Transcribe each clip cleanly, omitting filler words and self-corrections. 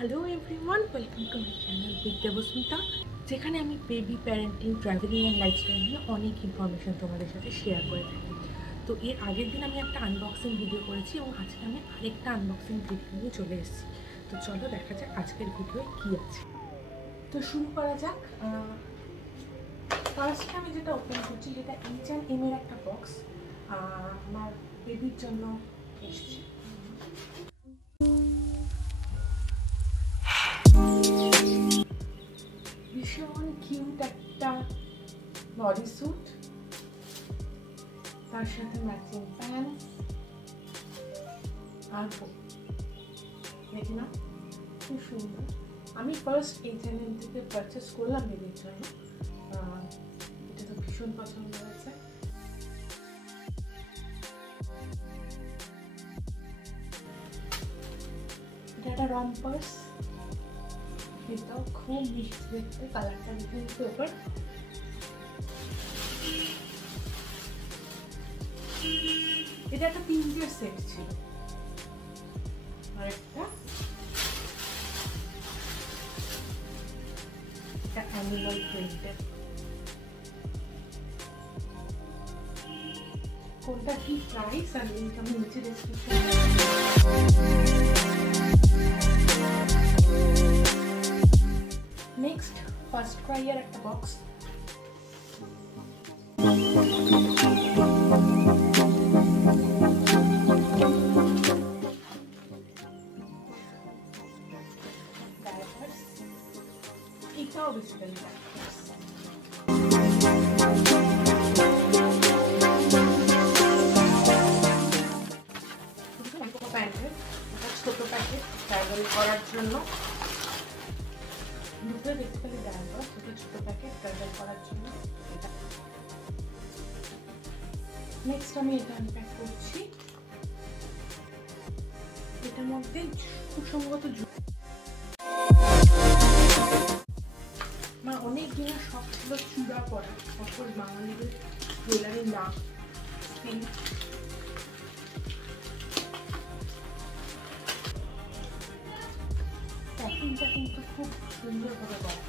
Hello everyone, welcome to my channel big Debasmita, যেখানে আমি baby parenting, travelling and lifestyle নিয়ে অনেক ইনফরমেশান তোমাদের সাথে শেয়ার করে থাকি। তো এর আগের দিন আমি একটা আনবক্সিং ভিডিও করেছি এবং আজকে আমি আরেকটা আনবক্সিং ভিডিও নিয়ে চলে এসেছি। তো চলো দেখা যাক আজকের ভিডিওয়ে কী আছে। তো শুরু করা যাক। ফার্স্টে আমি যেটা ওপেন করছি সেটা H&M এর একটা বক্স আমার বেবির জন্য এসেছে। ভীষণ কিউট একটা বডি স্যুট, তার সাথে ম্যাচিং প্যান্টস আর দেখি না খুব সুন্দর। আমি ফার্স্ট H&M থেকে পারচেস করলাম বেবির জন্য, এটা তো ভীষণ পছন্দ হয়েছে। এটা একটা রম্পার্স, এটাও খুব মিষ্টি দেখতে, কালারটা ভীষণ সুপার। এটা একটা 3-টের সেট ছিল, আর একটা অ্যানিমাল প্রিন্টের। কোনটা কি প্রাইস আর লিংক আমি নিচে ডেসক্রিপশনে। নেক্সট ফার্স্ট ক্রাই এর একটা বক্স। এটাও বেসিক্যালি প্যান্টের ছোট প্যাকেট ট্রাভেল করার জন্য, দুটো বেসিক্যালি ডায়াপার, দুটো ছোট প্যাকেট ট্রাভেল করার জন্য। নেক্সট আমি এটা আনপ্যাক করছি। এটার মধ্যে খুব সম্ভবত আমার অনেক দিনের শখ ছিল চূড়া পরা, অফকোর্স বাঙালিদের জুয়েলারি না। প্যাকিংটা কিন্তু খুব সুন্দরভাবে করা,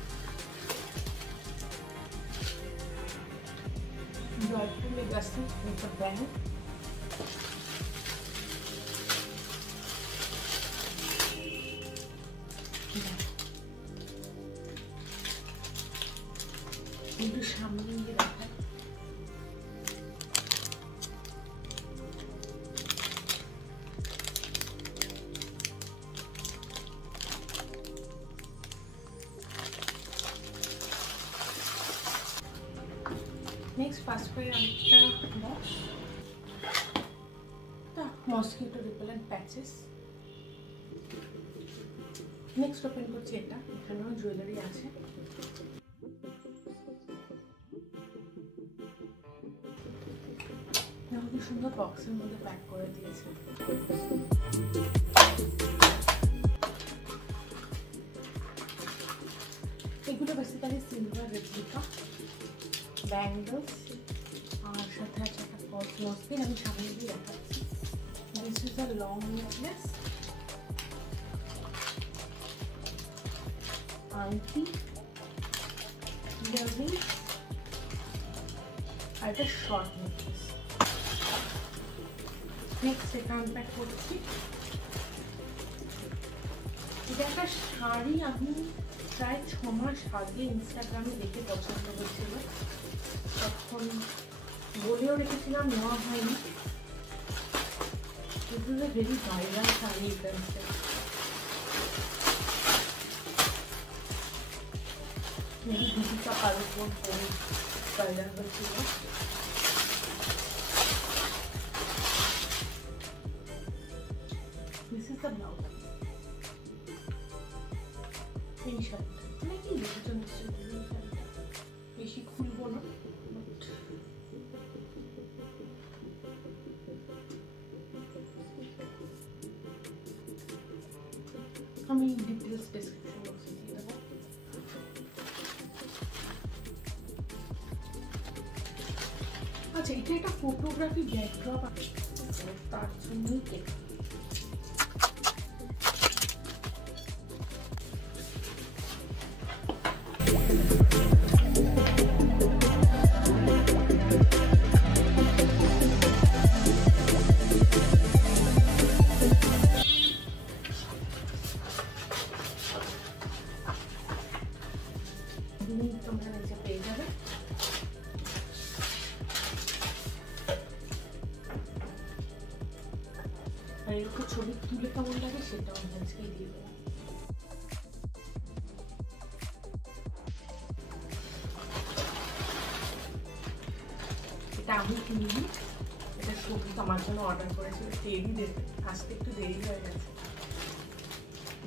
জয়পুর লেগাসি একটা ব্র্যান্ড। একটু সামনে নিয়ে দেখায়। নেক্সট ফার্স্ট ক্রাই আরেকটা box, mosquito repellent patches. Next open করছি এটা, এখানেও জুয়েলারি আছে। খুব সুন্দর বক্সের মধ্যে প্যাক করে দিয়েছে। এগুলো বেসিক্যালি সিলভার রেপ্লিকা ব্যাঙ্গলস, আর সাথে আছে একটা ফলস নসপিন। আমি সামনে দিয়ে দেখাচ্ছি। This is a long necklace, আংটি, ইয়াররিং আর একটা শর্ট নেকলেস। নেক্সট এটা আনপ্যাক করছি। এটা একটা শাড়ি আমি প্রায় 6 মাস আগে ইনস্টাগ্রামে দেখে পছন্দ হয়েছিল, তখন বলেও রেখেছিলাম, নেওয়া হয়নি। This is a very viral sari, you can say. मेरी दीदी का पालकोट बहुत वायरल হয়েছিল। This is the blouse. এই শাড়িটা নাকি দেখেছো নিশ্চয়ই, বেশি খুলবো না। আমি ডিটেলস ডেসক্রিপশন বক্সে দিয়ে দেবো। আচ্ছা, এটা একটা ফটোগ্রাফি ব্যাকড্রপ আছে, তার জন্যই একটু ছবি তুলে কেমন লাগে সেটাও আমি আজকে দিয়ে দেবো। এটা আমি কিনিনি, এটা সবুজ আমার জন্য অর্ডার করেছিল, দেরি দেবে, আসতে একটু দেরি হয়ে গেছে।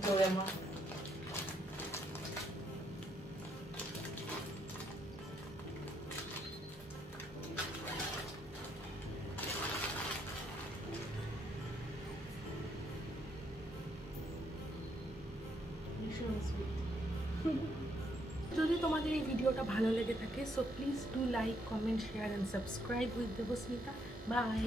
ডোরেমন যদি তোমাদের এই ভিডিওটা ভালো লেগে থাকে, so please do like, comment, share and subscribe with Debasmita. বাই।